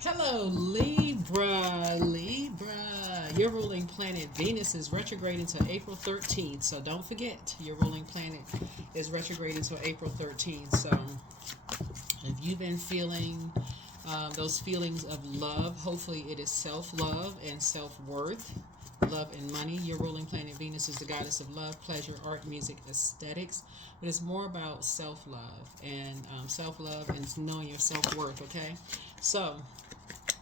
Hello, Libra. Libra. Your ruling planet Venus is retrograde until April 13th. So don't forget, your ruling planet is retrograde until April 13th. So if you've been feeling those feelings of love, hopefully it is self-love and self-worth. Love and money. Your ruling planet Venus is the goddess of love, pleasure, art, music, aesthetics. But it's more about self-love and knowing your self-worth. Okay, so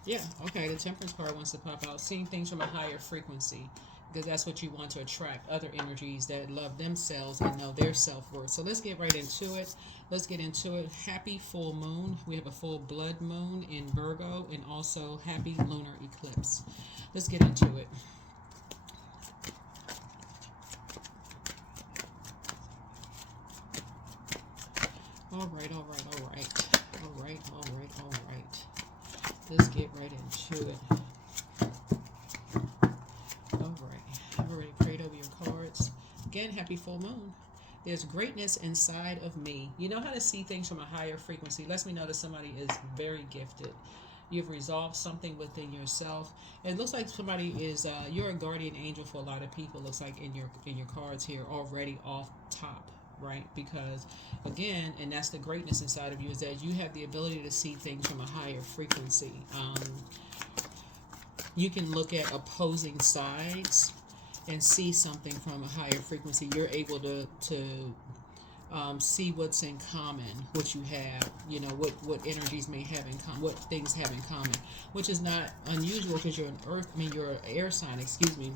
yeah, okay. The Temperance card wants to pop out. Seeing things from a higher frequency, because that's what you want to attract, other energies that love themselves and know their self-worth. So let's get right into it. Let's get into it. Happy full moon. We have a full blood moon in Virgo, and also happy lunar eclipse. Let's get into it. All right, all right, all right. All right, all right, all right. Let's get right into it. All right. I've already prayed over your cards. Again, happy full moon. There's greatness inside of me. You know how to see things from a higher frequency. Lets me know that somebody is very gifted. You've resolved something within yourself. It looks like somebody is you're a guardian angel for a lot of people. Looks like in your cards here already off top, right? Because again, and that's the greatness inside of you, is that you have the ability to see things from a higher frequency. You can look at opposing sides and see something from a higher frequency. You're able to see what's in common, what you have, you know, what energies may have in common, what things have in common, which is not unusual because you're you're an air sign, excuse me.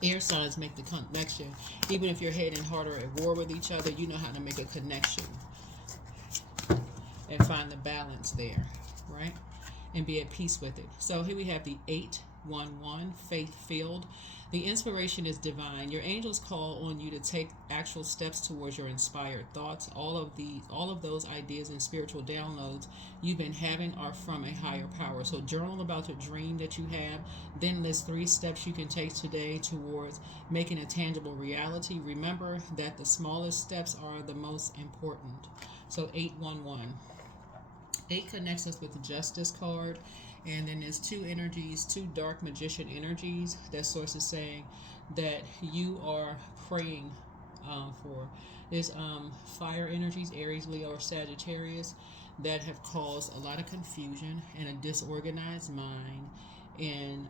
Air signs make the connection. Even if you're head and heart are at war with each other, you know how to make a connection and find the balance there, right? And be at peace with it. So here we have the 811 faith field. The inspiration is divine. Your angels call on you to take actual steps towards your inspired thoughts. All of those ideas and spiritual downloads you've been having are from a higher power. So journal about the dream that you have. Then list 3 steps you can take today towards making a tangible reality. Remember that the smallest steps are the most important. So 811. 8 connects us with the Justice card. And then there's 2 energies, 2 dark magician energies that source is saying that you are praying for. There's fire energies, Aries, Leo, or Sagittarius, that have caused a lot of confusion and a disorganized mind. And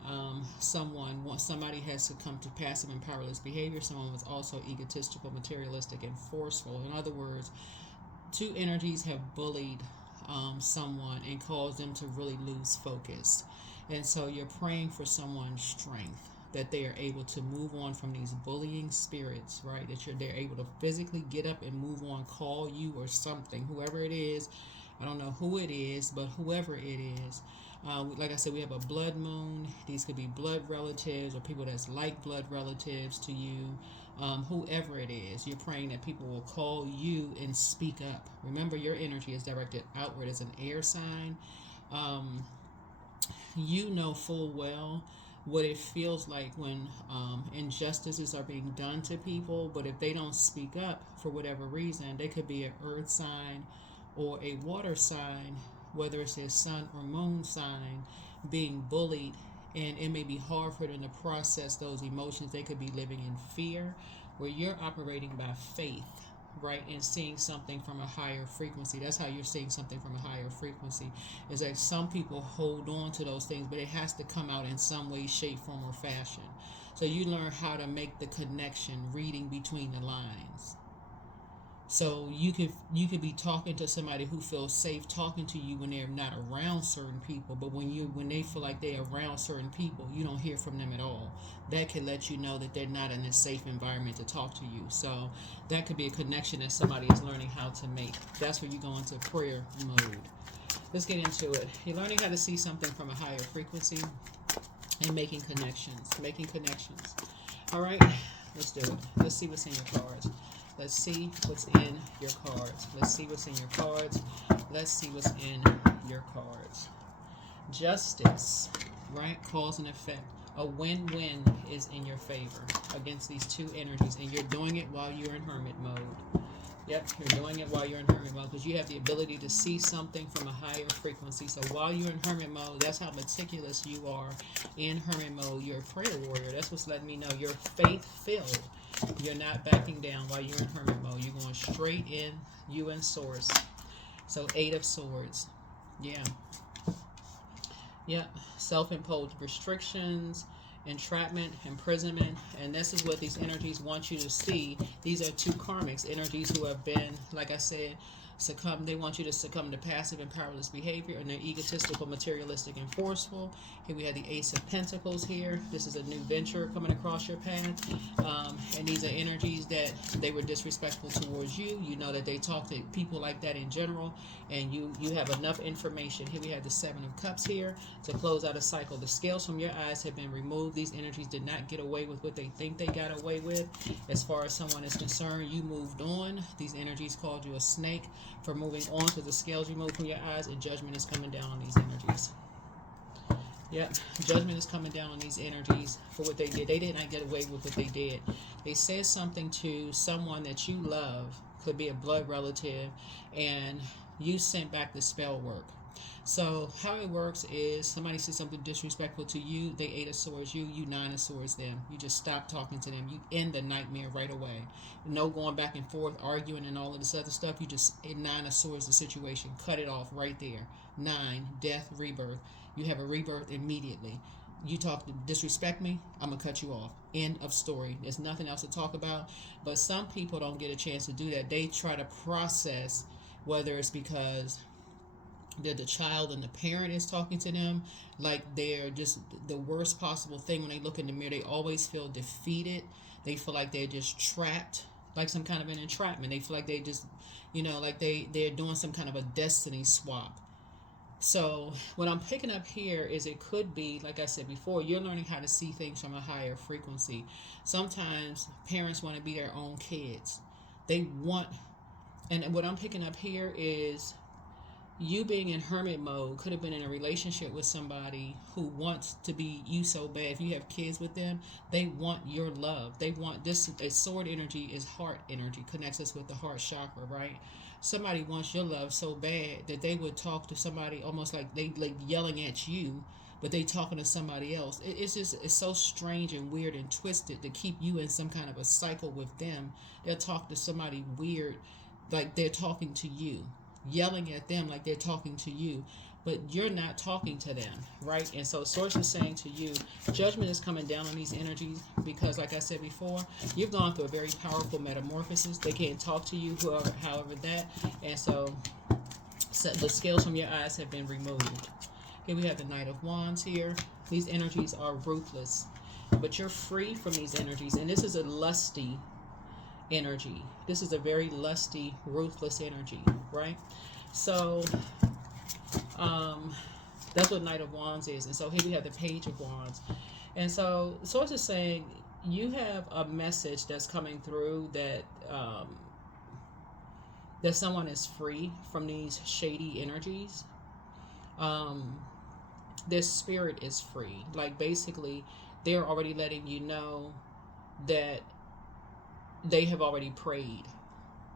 somebody has succumbed to passive and powerless behavior. Someone was also egotistical, materialistic, and forceful. In other words, 2 energies have bullied someone and cause them to really lose focus. And so you're praying for someone's strength, that they are able to move on from these bullying spirits, right? That they're able to physically get up and move on, call you or something, whoever it is. I don't know who it is, but whoever it is. Like I said, we have a blood moon. These could be blood relatives or people that's like blood relatives to you. Whoever it is, you're praying that people will call you and speak up. Remember, your energy is directed outward as an air sign. You know full well what it feels like when injustices are being done to people, but if they don't speak up for whatever reason, they could be an earth sign or a water sign, whether it's a sun or moon sign, being bullied, and it may be hard for them to process those emotions. They could be living in fear, where you're operating by faith, right, and seeing something from a higher frequency. That's how you're seeing something from a higher frequency, is that some people hold on to those things, but it has to come out in some way, shape, form, or fashion. So you learn how to make the connection, reading between the lines. So you could be talking to somebody who feels safe talking to you when they're not around certain people, but when they feel like they're around certain people, you don't hear from them at all. That can let you know that they're not in a safe environment to talk to you. So that could be a connection that somebody is learning how to make. That's where you go into prayer mode. Let's get into it. You're learning how to see something from a higher frequency and making connections. All right, let's do it. Let's see what's in your cards. Let's see what's in your cards. Let's see what's in your cards. Let's see what's in your cards. Justice, right? Cause and effect. A win-win is in your favor against these 2 energies, and you're doing it while you're in hermit mode. Yep, you're doing it while you're in hermit mode because you have the ability to see something from a higher frequency. So while you're in hermit mode, that's how meticulous you are in hermit mode. You're a prayer warrior. That's what's letting me know you're faith-filled. You're not backing down while you're in hermit mode. You're going straight in, you and source. So 8 of Swords. Yeah. Yep. Self-imposed restrictions, entrapment, imprisonment, and this is what these energies want you to see. These are two karmics, energies who have been, like I said, succumb. They want you to succumb to passive and powerless behavior, and they're egotistical, materialistic, and forceful. Here we have the Ace of Pentacles here. This is a new venture coming across your path, and these are energies that they were disrespectful towards you. You know that they talk to people like that in general, and you have enough information. Here we have the Seven of Cups here to close out a cycle. The scales from your eyes have been removed. These energies did not get away with what they think they got away with. As far as someone is concerned, you moved on. These energies called you a snake for moving on to the scales removed from your eyes, and judgment is coming down on these energies. Yep, judgment is coming down on these energies for what they did. They did not get away with what they did. They said something to someone that you love, could be a blood relative, and you sent back the spell work. So how it works is somebody says something disrespectful to you, they 8 of Swords you, you 9 of Swords them. You just stop talking to them. You end the nightmare right away. No going back and forth, arguing and all of this other stuff. You just, in 9 of Swords the situation. Cut it off right there. 9, death, rebirth. You have a rebirth immediately. You talk to disrespect me, I'm going to cut you off. End of story. There's nothing else to talk about. But some people don't get a chance to do that. They try to process, whether it's because that the child and the parent is talking to them like they're just the worst possible thing. When they look in the mirror, they always feel defeated. They feel like they're just trapped, like some kind of an entrapment. They feel like they just, like they're doing some kind of a destiny swap. So what I'm picking up here is it could be, like I said before, you're learning how to see things from a higher frequency. Sometimes parents want to be their own kids. They want, and what I'm picking up here is you being in hermit mode could have been in a relationship with somebody who wants to be you so bad. If you have kids with them, they want your love. They want this. A sword energy is heart energy, connects us with the heart chakra, right? Somebody wants your love so bad that they would talk to somebody almost like they like yelling at you, but they talking to somebody else. It's so strange and weird and twisted to keep you in some kind of a cycle with them. They'll talk to somebody weird, like they're talking to you, yelling at them like they're talking to you, but you're not talking to them, right? And so Source is saying to you, judgment is coming down on these energies because, like I said before, you've gone through a very powerful metamorphosis. They can't talk to you, however that, and so the scales from your eyes have been removed. Here we have the Knight of Wands here. These energies are ruthless, but you're free from these energies, and this is a lusty energy. This is a very lusty, ruthless energy, right? So that's what Knight of Wands is. And so here we have the Page of Wands. And so Source is saying you have a message that's coming through that that someone is free from these shady energies. Their spirit is free. Like basically they're already letting you know that they have already prayed.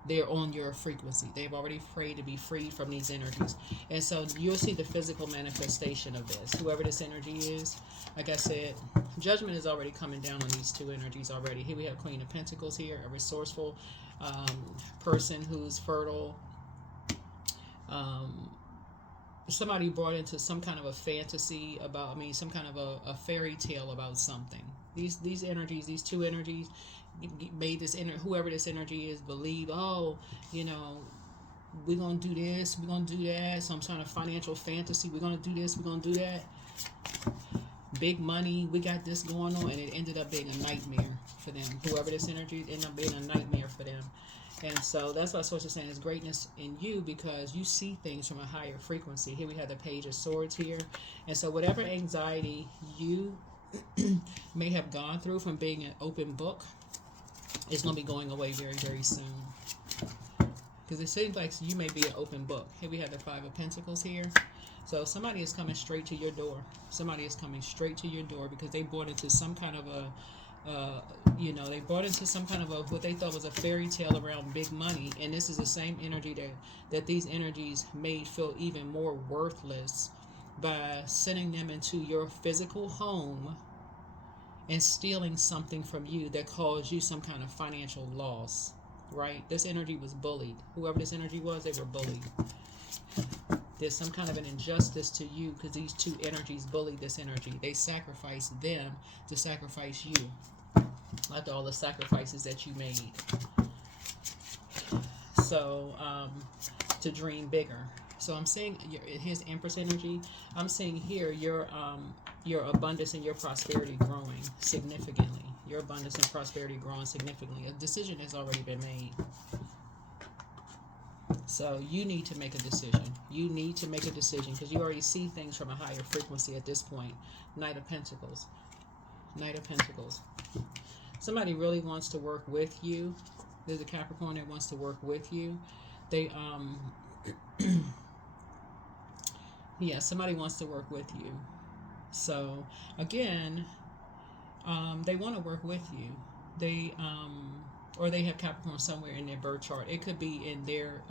They're on your frequency. They've already prayed to be freed from these energies. And so you'll see the physical manifestation of this. Whoever this energy is, like I said, judgment is already coming down on these two energies already. Here we have Queen of Pentacles here, a resourceful person who's fertile. Somebody brought into some kind of a fantasy about, some kind of a fairy tale about something. These energies, these two energies, made this whoever this energy is believe, we're gonna do this, we're gonna do that, some kind of financial fantasy, we're gonna do this, we're gonna do that, big money, we got this going on, and it ended up being a nightmare for them. Whoever this energy ended up being a nightmare for them. And so that's why Source is saying is greatness in you, because you see things from a higher frequency. Here we have the Page of Swords here. And so whatever anxiety you may have gone through from being an open book, it's going to be going away very, very soon. Because it seems like you may be an open book. Here we have the Five of Pentacles here. So somebody is coming straight to your door. Somebody is coming straight to your door because they bought into some kind of You know, they brought into some kind of a what they thought was a fairy tale around big money, and this is the same energy that these energies made feel even more worthless by sending them into your physical home and stealing something from you that caused you some kind of financial loss, right? This energy was bullied. Whoever this energy was, they were bullied. There's some kind of an injustice to you because these two energies bullied this energy. They sacrificed them to sacrifice you after all the sacrifices that you made. So, to dream bigger. So I'm seeing his Empress energy. I'm seeing here your abundance and your prosperity growing significantly. Your abundance and prosperity growing significantly. A decision has already been made. So you need to make a decision. You need to make a decision because you already see things from a higher frequency at this point. Knight of Pentacles. Knight of Pentacles. Somebody really wants to work with you. There's a Capricorn that wants to work with you. They yeah, somebody wants to work with you. So again, they want to work with you. They or they have Capricorn somewhere in their birth chart. It could be in their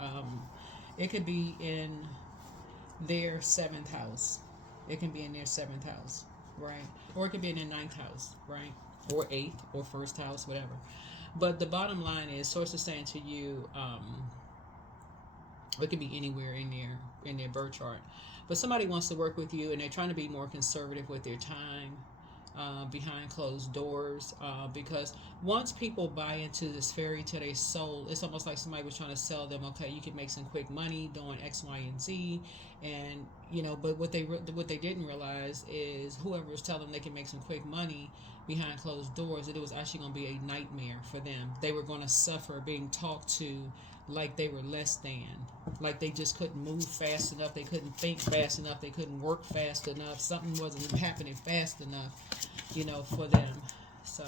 seventh house. It can be in their seventh house, right? Or it could be in their ninth house, right? Or eighth or first house, whatever. But the bottom line is, source is saying to you, it could be anywhere in their birth chart. But somebody wants to work with you, and they're trying to be more conservative with their time. Behind closed doors, because once people buy into this fairy tale, they soul, it's almost like somebody was trying to sell them, okay, you can make some quick money doing X, Y, and Z, and you know, but what they didn't realize is whoever was telling them they can make some quick money behind closed doors, that it was actually going to be a nightmare for them. They were going to suffer being talked to like they were less than, like they just couldn't move fast enough, they couldn't think fast enough, they couldn't work fast enough, something wasn't happening fast enough, you know, for them. So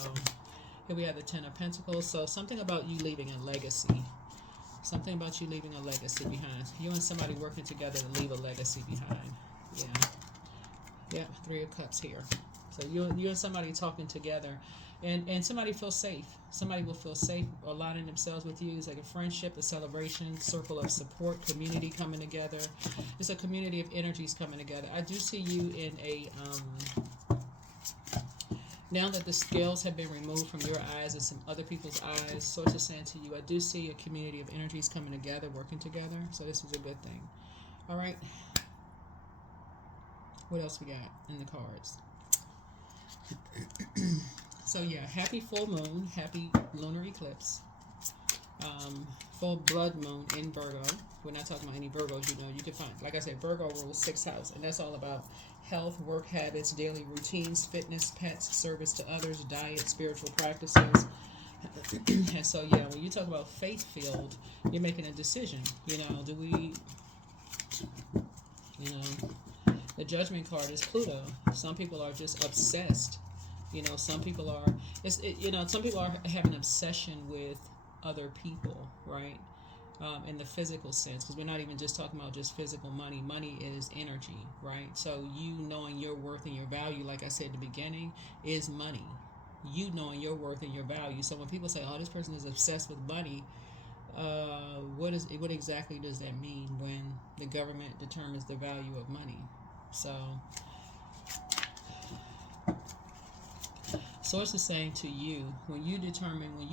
here we have the Ten of Pentacles. So something about you leaving a legacy. Something about you leaving a legacy behind. You and somebody working together to leave a legacy behind. Yeah, Three of Cups here. So you and somebody talking together, and somebody feels safe. Somebody will feel safe aligning themselves with you. It's like a friendship, a celebration, circle of support, community coming together. It's a community of energies coming together. I do see you in a now that the scales have been removed from your eyes and some other people's eyes, source is saying to you, I do see a community of energies coming together, working together. So this is a good thing. All right. What else we got in the cards? So yeah, happy full moon, happy lunar eclipse, full blood moon in Virgo. We're not talking about any Virgos, you know. You can find, like I said, Virgo rules 6th house, and that's all about health, work habits, daily routines, fitness, pets, service to others, diet, spiritual practices. And so yeah, when you talk about faith-filled, you're making a decision. You know, do we, you know, the Judgment card is Pluto. Some people are just obsessed. You know, some people are, some people are have an obsession with other people, right? In the physical sense, because we're not even just talking about just physical money. Money is energy, right? So you knowing your worth and your value, like I said at the beginning, is money. You knowing your worth and your value. So when people say, "Oh, this person is obsessed with money," what exactly does that mean when the government determines the value of money? So Source is saying to you, when you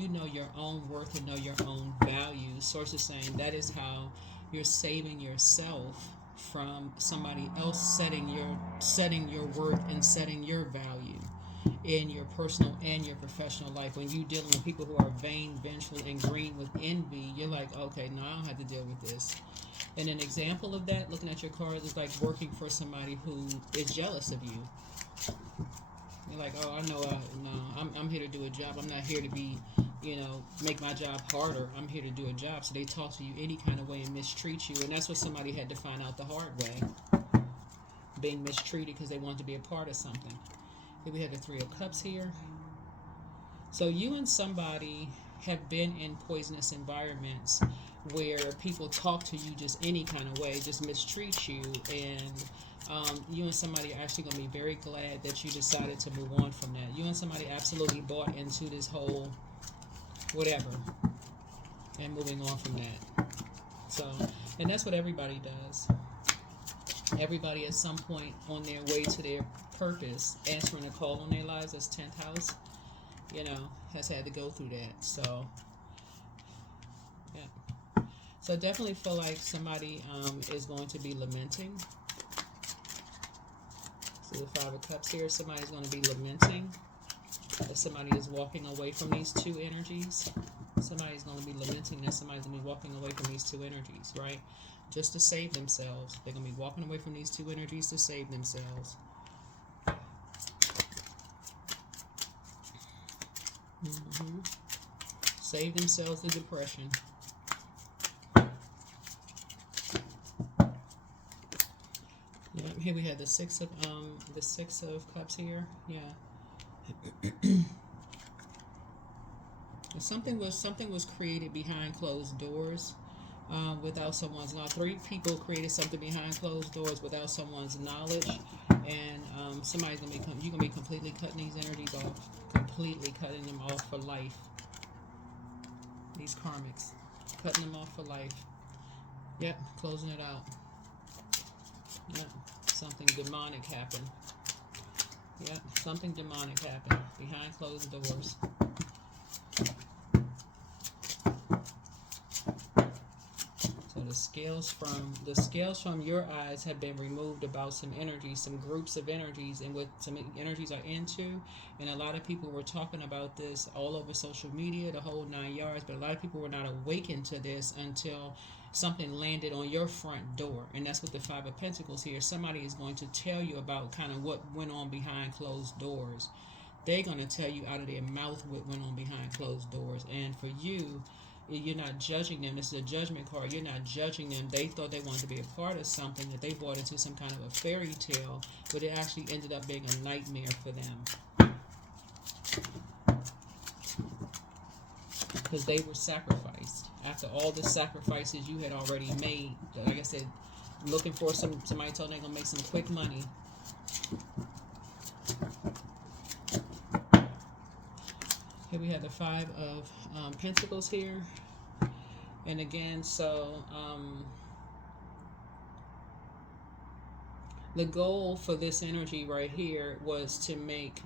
know your own worth and know your own value, Source is saying that is how you're saving yourself from somebody else setting your worth and setting your value in your personal and your professional life. When you're dealing with people who are vain, vengeful, and green with envy, you're like, okay, no, I don't have to deal with this. And an example of that, looking at your cards, is like working for somebody who is jealous of you. You're like, oh, I know, I'm here to do a job. I'm not here to be, make my job harder. I'm here to do a job. So they talk to you any kind of way and mistreat you. And that's what somebody had to find out the hard way. Being mistreated because they want to be a part of something. Here we have the Three of Cups here. So you and somebody have been in poisonous environments where people talk to you just any kind of way, just mistreat you, and You and somebody are actually going to be very glad that you decided to move on from that. You and somebody absolutely bought into this whole whatever and moving on from that. So, and that's what everybody does. Everybody at some point on their way to their purpose, answering a call on their lives, as 10th house, you know, has had to go through that. So, yeah. So definitely feel like somebody is going to be lamenting. So the Five of Cups here, somebody's going to be lamenting. That somebody is walking away from these two energies. Somebody's going to be lamenting that somebody's going to be walking away from these two energies, right? Just to save themselves. They're going to be walking away from these two energies to save themselves. Save themselves the depression. Yeah, here we have the Six of Cups here. Yeah. Something was created behind closed doors, without someone's knowledge. 3 people created something behind closed doors without someone's knowledge, and somebody's gonna be you're gonna be completely cutting these energies off, completely cutting them off for life. These karmics, cutting them off for life. Yep, closing it out. Yep, something demonic happened. Yep, something demonic happened behind closed doors. The scales from your eyes have been removed about some energies, some groups of energies, and what some energies are into. And a lot of people were talking about this all over social media, the whole 9 yards, but a lot of people were not awakened to this until something landed on your front door. And that's what the Five of Pentacles here. Somebody is going to tell you about kind of what went on behind closed doors. They're going to tell you out of their mouth what went on behind closed doors. And for you, you're not judging them. This is a judgment card. You're not judging them. They thought they wanted to be a part of something, that they bought into some kind of a fairy tale, but it actually ended up being a nightmare for them. Because they were sacrificed. After all the sacrifices you had already made, like I said, looking for somebody told them they're going to make some quick money. Here we have the Five of Pentacles here. And again, so the goal for this energy right here was to make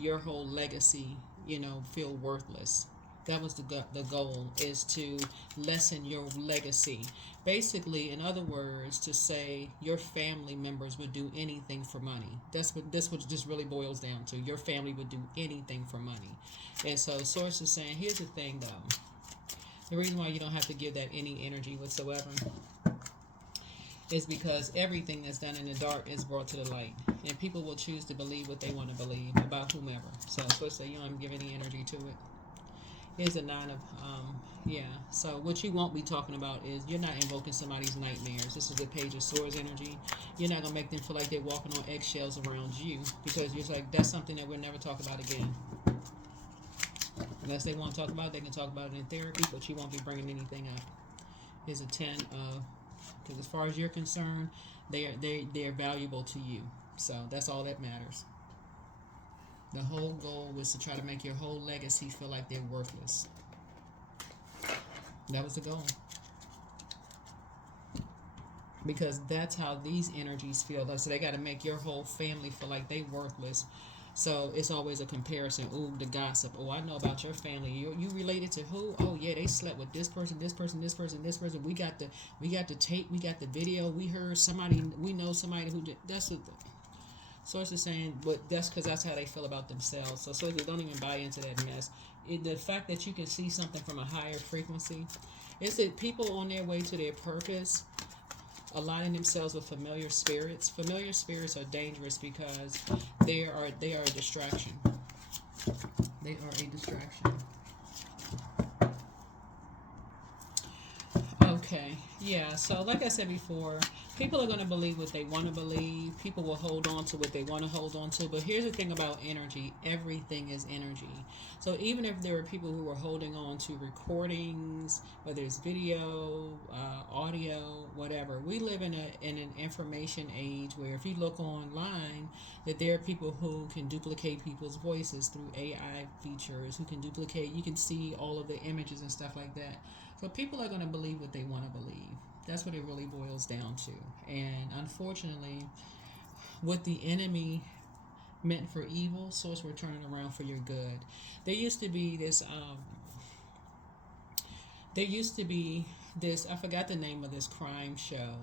your whole legacy, you know, feel worthless. That was the goal, is to lessen your legacy. Basically, in other words, to say your family members would do anything for money. That's what this really boils down to. Your family would do anything for money. And so Source is saying, here's the thing though. The reason why you don't have to give that any energy whatsoever is because everything that's done in the dark is brought to the light. And people will choose to believe what they want to believe about whomever. So Source say you don't have to give any energy to it. Here's a 9 of, so what you won't be talking about is you're not invoking somebody's nightmares. This is the Page of Swords energy. You're not going to make them feel like they're walking on eggshells around you, because you're like, that's something that we'll never talk about again. Unless they want to talk about it, they can talk about it in therapy, but you won't be bringing anything up. Here's a 10 of, because as far as you're concerned, they're valuable to you. So that's all that matters. The whole goal was to try to make your whole legacy feel like they're worthless. That was the goal. Because that's how these energies feel. So they got to make your whole family feel like they're worthless. So it's always a comparison. Ooh, the gossip. Oh, I know about your family. You related to who? Oh yeah, they slept with this person, this person, this person, this person. We got the tape, we got the video. We heard somebody. We know somebody who did. That's what. Source is saying, but that's because that's how they feel about themselves. So Source, don't even buy into that mess. The fact that you can see something from a higher frequency is that people on their way to their purpose, aligning themselves with familiar spirits. Familiar spirits are dangerous because they are a distraction. They are a distraction. Okay, yeah, so like I said before, People are going to believe what they want to believe. People will hold on to what they want to hold on to. But here's the thing about energy. Everything is energy. So even if there are people who are holding on to recordings, whether it's video, audio, whatever, we live in an information age where if you look online, that there are people who can duplicate people's voices through AI features, who can duplicate, you can see all of the images and stuff like that. So people are going to believe what they want to believe. That's what it really boils down to. And unfortunately, what the enemy meant for evil, source will turn it around for your good. There used to be this, I forgot the name of this crime show.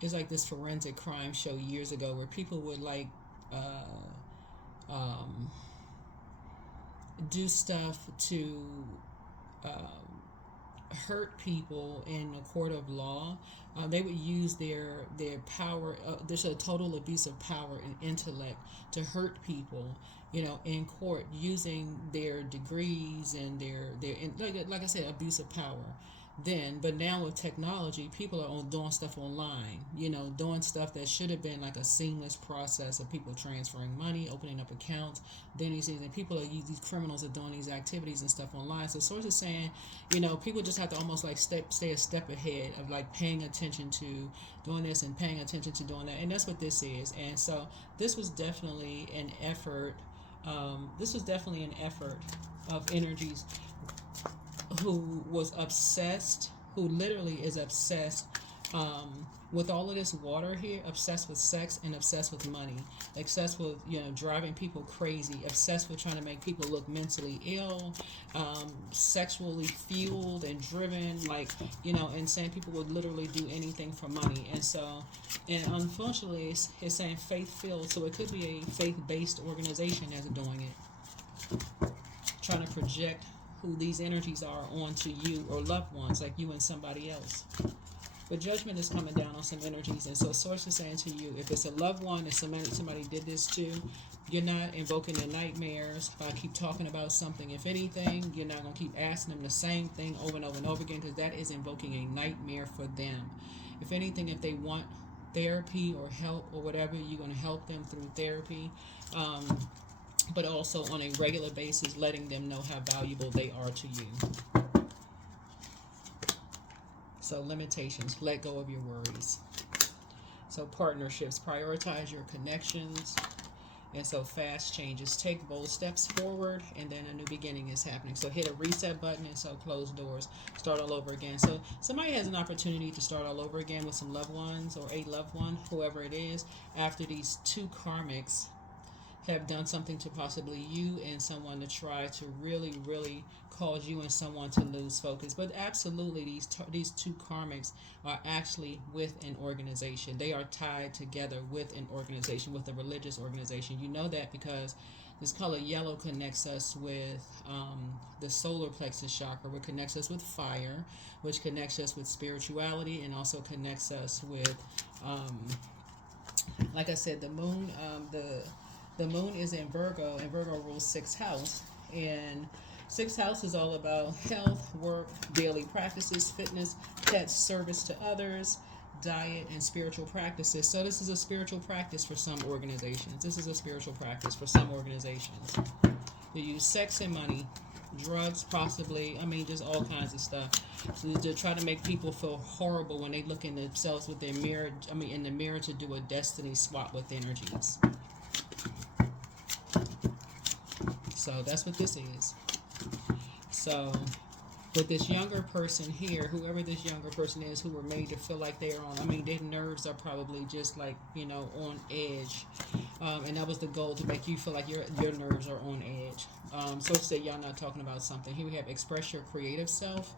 It's like this forensic crime show years ago where people would like do stuff to hurt people in a court of law. They would use their power. There's a total abuse of power and intellect to hurt people, in court, using their degrees and their like I said, abuse of power. But now with technology, people are doing stuff online, doing stuff that should have been like a seamless process of people transferring money, opening up accounts. Then these these criminals are doing these activities and stuff online. So source is saying, people just have to almost like stay a step ahead of like paying attention to doing this and paying attention to doing that. And that's what this is. And so this was definitely an effort. Of energies who was obsessed, who literally is obsessed with all of this water here, obsessed with sex and obsessed with money, obsessed with, driving people crazy, obsessed with trying to make people look mentally ill, sexually fueled and driven, and saying people would literally do anything for money. And unfortunately, it's saying faith-filled, so it could be a faith-based organization that's doing it, trying to project who these energies are onto you or loved ones, like you and somebody else. But judgment is coming down on some energies, and so source is saying to you, if it's a loved one that somebody did this to, you're not invoking their nightmares by keep talking about something. If anything, you're not going to keep asking them the same thing over and over and over again, because that is invoking a nightmare for them. If anything, if they want therapy or help or whatever, you're going to help them through therapy. But also on a regular basis, letting them know how valuable they are to you. So limitations, let go of your worries. So partnerships, prioritize your connections. And so fast changes, take bold steps forward, and then a new beginning is happening. So hit a reset button, and so close doors, start all over again. So somebody has an opportunity to start all over again with some loved ones or a loved one, whoever it is, after these two karmics have done something to possibly you and someone to try to really, really cause you and someone to lose focus. But absolutely, these two karmics are actually with an organization. They are tied together with an organization, with a religious organization. You know that because this color yellow connects us with the solar plexus chakra, which connects us with fire, which connects us with spirituality, and also connects us with, like I said, the moon. The moon is in Virgo, and Virgo rules 6th house. And 6th house is all about health, work, daily practices, fitness, pets, service to others, diet, and spiritual practices. So this is a spiritual practice for some organizations. They use sex and money, drugs possibly, just all kinds of stuff. So to try to make people feel horrible when they look in themselves with their mirror, in the mirror, to do a destiny swap with energies. So that's what this is. So with this younger person here, whoever this younger person is, who were made to feel like they're on, their nerves are probably just like, on edge. And that was the goal, to make you feel like your nerves are on edge. So to say y'all not talking about something. Here we have express your creative self.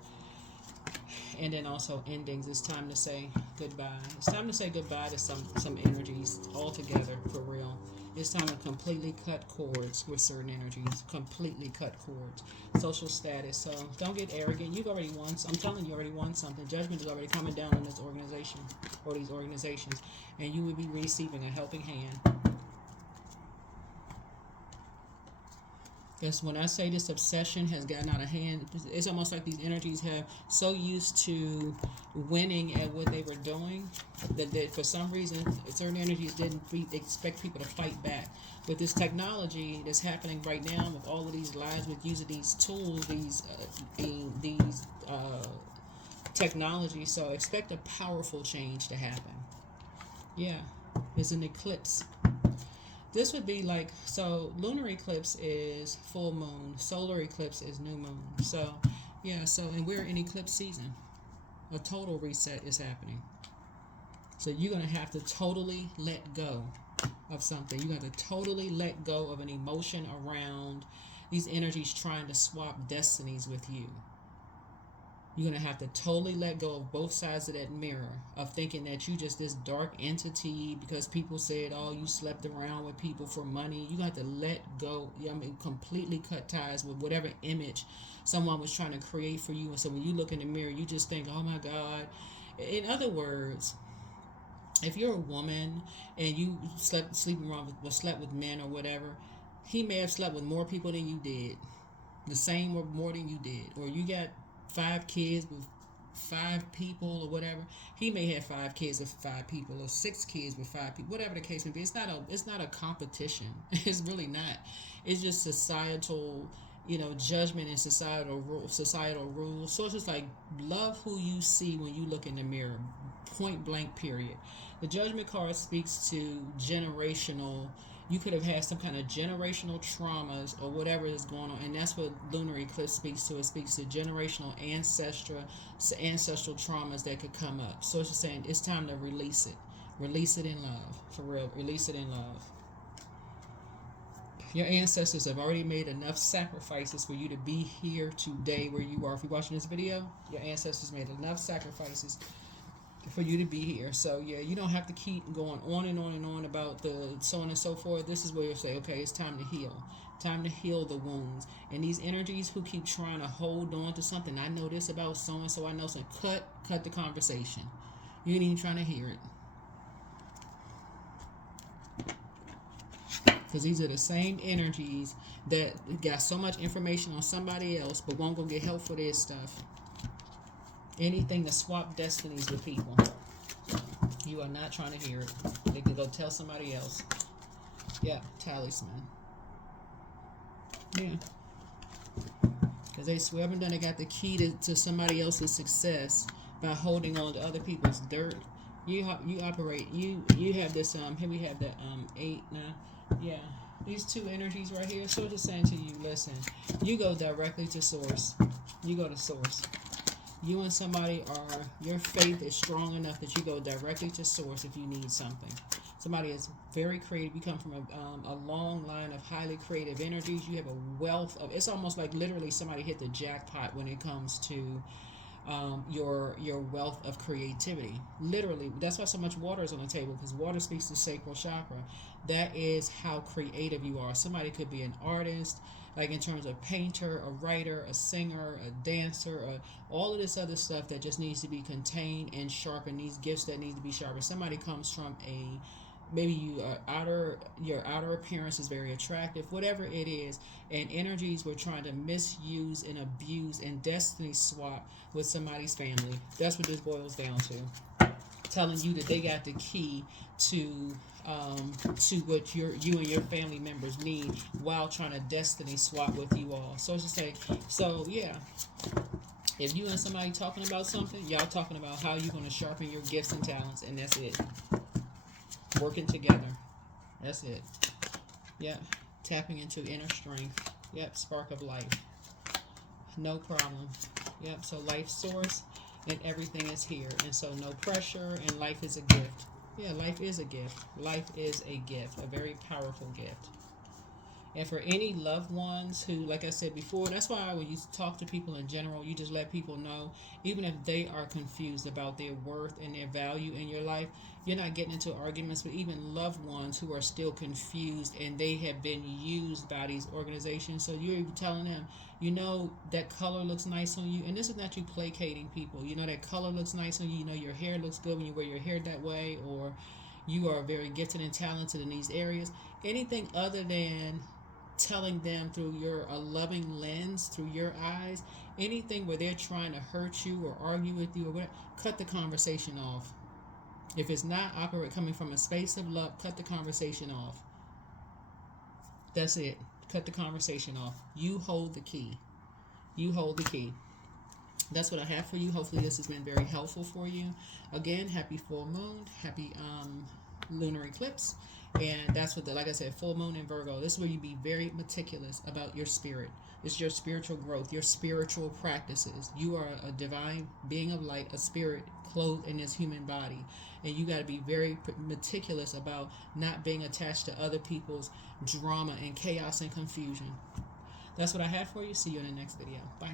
And then also endings. It's time to say goodbye. It's time to say goodbye to some energies altogether, for real. It's time to completely cut cords with certain energies. Completely cut cords. Social status. So don't get arrogant. You've already won. I'm telling you, already won something. Judgment is already coming down on this organization or these organizations. And you will be receiving a helping hand. Because when I say this obsession has gotten out of hand, it's almost like these energies have so used to winning at what they were doing that for some reason certain energies didn't expect people to fight back. With this technology that's happening right now, with all of these lives, with using these tools, these technologies, so expect a powerful change to happen. Yeah, it's an eclipse. This would be like, so lunar eclipse is full moon, solar eclipse is new moon. So, yeah, so, and we're in eclipse season. A total reset is happening. So you're going to have to totally let go of something. You're going to totally let go of an emotion around these energies trying to swap destinies with you. You're going to have to totally let go of both sides of that mirror of thinking that you just this dark entity because people said, oh, you slept around with people for money. You got to let go. I mean, completely cut ties with whatever image someone was trying to create for you. And so when you look in the mirror, you just think, oh my God. In other words, if you're a woman and you slept with men or whatever, he may have slept with more people than you did, the same or more than you did, or you got 5 kids with 5 people or whatever. He may have 5 kids with 5 people or 6 kids with 5 people, whatever the case may be. It's not a competition. It's really not. It's just societal, judgment and societal rules. So it's just like love who you see when you look in the mirror. Point blank period. The judgment card speaks to generational. You could have had some kind of generational traumas or whatever is going on, and that's what lunar eclipse speaks to. It speaks to generational ancestral traumas that could come up. So it's just saying it's time to release it in love, for real. Release it in love. Your ancestors have already made enough sacrifices for you to be here today where you are. If you're watching this video, your ancestors made enough sacrifices for you to be here. So yeah, you don't have to keep going on and on and on about the so on and so forth. This is where you say, okay, it's time to heal. Time to heal the wounds. And these energies who keep trying to hold on to something, I know this about so and so, I know something. Cut the conversation. You ain't even trying to hear it. Because these are the same energies that got so much information on somebody else but won't go get help for their stuff. Anything to swap destinies with people. You are not trying to hear it. They can go tell somebody else. Yeah, talisman. Yeah. Because they swear up and down they got the key to somebody else's success by holding on to other people's dirt. You operate. You have this. Here we have the 8 now. Yeah. These 2 energies right here. So just saying to you, listen. You go directly to source. You go to source. You and somebody your faith is strong enough that you go directly to source if you need something. Somebody is very creative. You come from a long line of highly creative energies. You have a wealth of, it's almost like literally somebody hit the jackpot when it comes to your wealth of creativity. Literally, that's why so much water is on the table, because water speaks to sacral chakra. That is how creative you are. Somebody could be an artist, like in terms of painter, a writer, a singer, a dancer, all of this other stuff that just needs to be contained and sharpened. These gifts that need to be sharpened. Somebody comes from maybe your outer appearance is very attractive, whatever it is, and energies were trying to misuse and abuse and destiny swap with somebody's family. That's what this boils down to. Telling you that they got the key to what you and your family members need while trying to destiny swap with you all. So it's just like, so yeah, if you and somebody talking about something, y'all talking about how you're going to sharpen your gifts and talents, and that's it. Working together. That's it. Yep. Tapping into inner strength. Yep. Spark of life. No problem. Yep. So life source and everything is here. And so no pressure, and life is a gift. Yeah, life is a gift. Life is a gift. A very powerful gift. And for any loved ones who, like I said before, that's why when you talk to people in general, you just let people know, even if they are confused about their worth and their value in your life, you're not getting into arguments with even loved ones who are still confused and they have been used by these organizations. So you're telling them, that color looks nice on you. And this is not you placating people. That color looks nice on you. Your hair looks good when you wear your hair that way, or you are very gifted and talented in these areas. Anything other than telling them through a loving lens, through your eyes. Anything where they're trying to hurt you or argue with you or whatever, cut the conversation off. If it's not coming from a space of love, cut the conversation off. That's it. Cut the conversation off. You hold the key. You hold the key. That's what I have for you. Hopefully this has been very helpful for you. Again, happy full moon, happy lunar eclipse. And that's what like I said, full moon in Virgo. This is where you be very meticulous about your spirit. It's your spiritual growth, your spiritual practices. You are a divine being of light, a spirit clothed in this human body. And you got to be very meticulous about not being attached to other people's drama and chaos and confusion. That's what I have for you. See you in the next video. Bye.